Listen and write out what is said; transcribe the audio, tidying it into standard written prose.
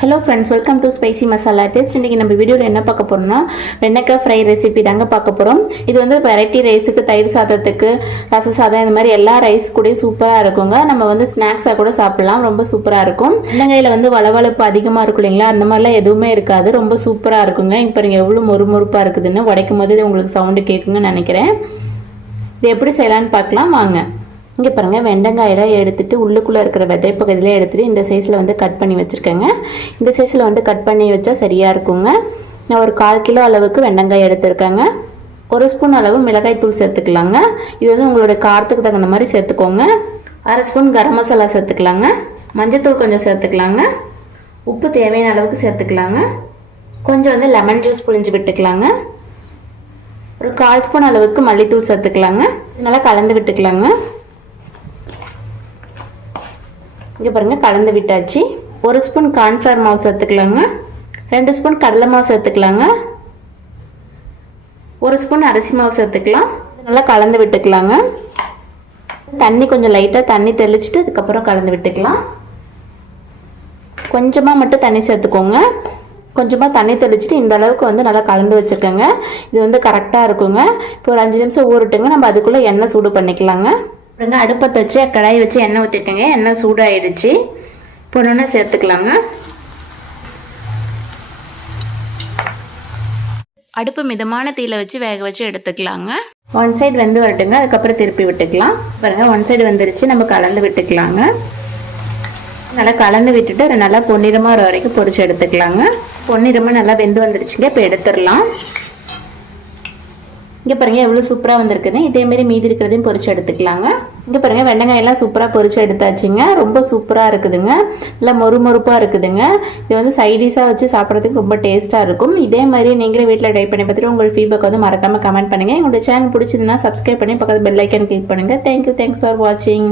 Hello friends, welcome to spicy masala taste. இன்றைக்கி நம்ம வீடியோவில் என்ன பார்க்க போகிறோம்னா வெண்டைக்காய் ஃப்ரை ரெசிபி தாங்க பார்க்க போகிறோம். இது வந்து வெரைட்டி ரைஸுக்கு, தயிர் சாதத்துக்கு, ரச சாதம், இந்த மாதிரி எல்லா ரைஸ் கூடயும் சூப்பராக இருக்குங்க. நம்ம வந்து ஸ்நாக்ஸாக கூட சாப்பிட்லாம், ரொம்ப சூப்பராக இருக்கும். வெண்டைக்காயில் வந்து வளவளப்பு அதிகமாக இருக்கும் இல்லைங்களா, அந்த மாதிரிலாம் எதுவுமே இருக்காது, ரொம்ப சூப்பராக இருக்குங்க. இப்போ நீங்கள் எவ்வளோ மொறுமொறுப்பாக இருக்குதுன்னு உடைக்கும் போது உங்களுக்கு சவுண்டு கேட்குங்கன்னு நினைக்கிறேன். இது எப்படி செய்யலான்னு பார்க்கலாம் வாங்க. இங்கே பாருங்கள், வெண்டைக்காயெல்லாம் எடுத்துகிட்டு உள்ளுக்குள்ளே இருக்கிற விதை பகுதியிலே எடுத்துகிட்டு இந்த சைஸில் வந்து கட் பண்ணி வச்சுருக்கேங்க. இந்த சைஸில் வந்து கட் பண்ணி வச்சா சரியாக இருக்குங்க. நான் ஒரு 1/4 கிலோ அளவுக்கு வெண்டைக்காய் எடுத்துருக்கேங்க. 1 ஸ்பூன் அளவு மிளகாய் தூள் சேர்த்துக்கலாங்க. இது வந்து உங்களோட காரத்துக்கு தகுந்த மாதிரி சேர்த்துக்கோங்க. 1/2 ஸ்பூன் கரம் மசாலா சேர்த்துக்கலாங்க. மஞ்சத்தூள் கொஞ்சம் சேர்த்துக்கலாங்க. உப்பு தேவையான அளவுக்கு சேர்த்துக்கலாங்க. கொஞ்சம் வந்து லெமன் ஜூஸ் புழிஞ்சு விட்டுக்கலாங்க. ஒரு 1/4 ஸ்பூன் அளவுக்கு மல்லித்தூள் சேர்த்துக்கலாங்க. நல்லா கலந்து விட்டுக்கலாங்க. இங்கே பாருங்கள், கலந்து விட்டாச்சு. 1 ஸ்பூன் கார்ன்ஃப்ளவர் மாவு சேர்த்துக்கலாங்க. 2 ஸ்பூன் கடலை மாவு சேர்த்துக்கலாங்க. 1 ஸ்பூன் அரிசி மாவு சேர்த்துக்கலாம். நல்லா கலந்து விட்டுக்கலாங்க. தண்ணி கொஞ்சம் லைட்டாக தண்ணி தெளிச்சுட்டு அதுக்கப்புறம் கலந்து விட்டுக்கலாம். கொஞ்சமாக மட்டும் தண்ணி சேர்த்துக்கோங்க. கொஞ்சமாக தண்ணி தெளிச்சுட்டு இந்த அளவுக்கு வந்து நல்லா கலந்து வச்சுருக்கேங்க. இது வந்து கரெக்டாக இருக்குங்க. இப்போ ஒரு 5 நிமிஷம் ஊறட்டுங்க. நம்ம அதுக்குள்ளே எண்ணெய் சூடு பண்ணிக்கலாங்க. அப்புறம் அடுப்பத்தை வச்சு கடாய் வச்சு எண்ணெய் ஊற்றிருக்கேங்க. எண்ணெய் சூடாகிடுச்சு. பொண்ணு சேர்த்துக்கலாங்க. அடுப்பு மிதமான தீயில வச்சு வேக வச்சு எடுத்துக்கலாங்க. 1 சைடு வெந்து வரட்டுங்க. அதுக்கப்புறம் திருப்பி விட்டுக்கலாம். பாருங்க, 1 சைடு வந்துருச்சு. நம்ம கலந்து விட்டுக்கலாங்க. நல்லா கலந்து விட்டுட்டு அதை நல்லா பொன்னிறமாக வர வரைக்கும் பொரிச்சு எடுத்துக்கலாங்க. பொன்னிறமாக நல்லா வெந்து வந்துருச்சுங்க. இப்போ எடுத்துடலாம். இங்கே பாருங்கள், எவ்வளோ சூப்பராக வந்திருக்குன்னு. இதேமாரி மீதி இருக்கிறதையும் பொரிச்சு எடுத்துக்கலாங்க. இங்கே பாருங்கள், வெண்டைக்காயெல்லாம் சூப்பராக பொரிச்சு எடுத்தாச்சுங்க. ரொம்ப சூப்பராக இருக்குதுங்க. நல்லா மொறுமொறுப்பாக இருக்குதுங்க. இது வந்து சைடிஷாக வச்சு சாப்பிட்றதுக்கு ரொம்ப டேஸ்ட்டாக இருக்கும். இதே மாதிரி நீங்களே வீட்டில் ட்ரை பண்ணி பார்த்துட்டு உங்கள் ஃபீட்பேக் வந்து மறக்காமல் கமெண்ட் பண்ணுங்கள். எங்களுடைய சேனல் பிடிச்சதுன்னா சப்ஸ்கிரைப் பண்ணி பக்கத்து பெல் ஐக்கன் கிளிக் பண்ணுங்கள். தேங்க்யூ, தேங்க்ஸ் ஃபார் வாட்சிங்.